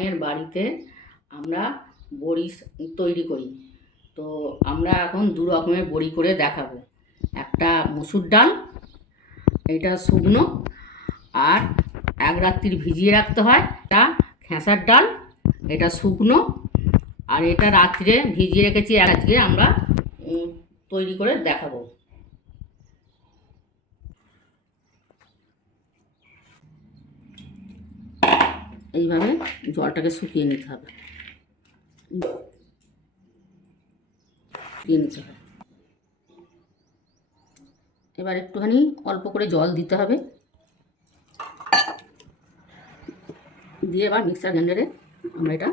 গ্রামের বাড়িতে আমরা বড়ি তৈরি করি। তো আমরা এখন দু রকমের বড়ি করে দেখাবো। একটা মসুর ডাল, এটা শুকনো, আর এক রাত্রির ভিজিয়ে রাখতে হয়। এটা খেসার ডাল, এটা শুকনো, আর এটা রাত্রে ভিজিয়ে রেখেছি। আজকে আমরা তৈরি করে দেখাবো। এইভাবে জলটাকে শুকিয়ে নিতে হবে, এবার একটুখানি অল্প করে জল দিতে হবে, দিয়ে এবার মিক্সার গ্রাইন্ডারে আমরা এটা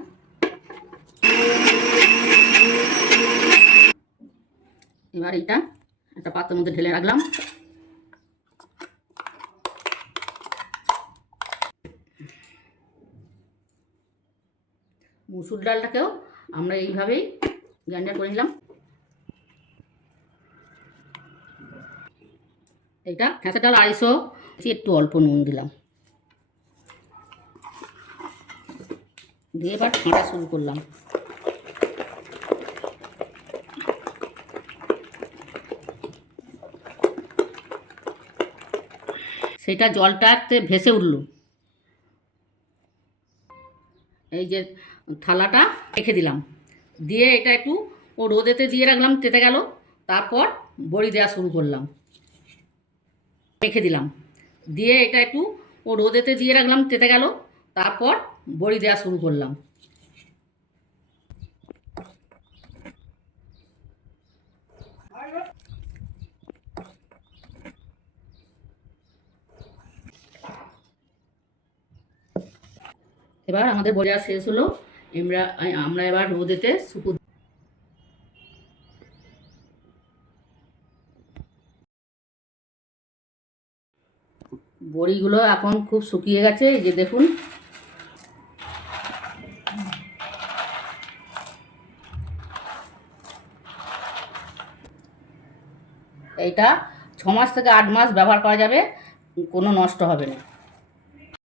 এবার এটা একটা পাত্রের মধ্যে ঢেলে রাখলাম। মুসুর ডালটাকেও আমরা এইভাবেই গ্রাইন্ডার করে নিলাম। এটা খেসার ডাল 250, একটু অল্প নুন দিলাম, দিয়ে এবার ঘাঁটা শুরু করলাম। সেটা জলটাতে ভেসে উঠল। এই যে থালাটা রেখে দিলাম, দিয়ে এটা একটু রোদেতে দিয়ে রাখলাম, তেতে গেল। তারপর বড়ি দেওয়া শুরু করলাম, রেখে দিলাম, দিয়ে এটা একটু রোদেতে দিয়ে রাখলাম, তেতে গেল। তারপর বড়ি দেওয়া শুরু করলাম। এবার আমাদের বড়ি দেওয়া শেষ হলো। আমরা এবার রোদেতে শুকু বড়িগুলো এখন খুব শুকিয়ে গেছে। এই যে দেখুন, এইটা 6 মাস থেকে 8 মাস ব্যবহার করা যাবে, কোনো নষ্ট হবে না।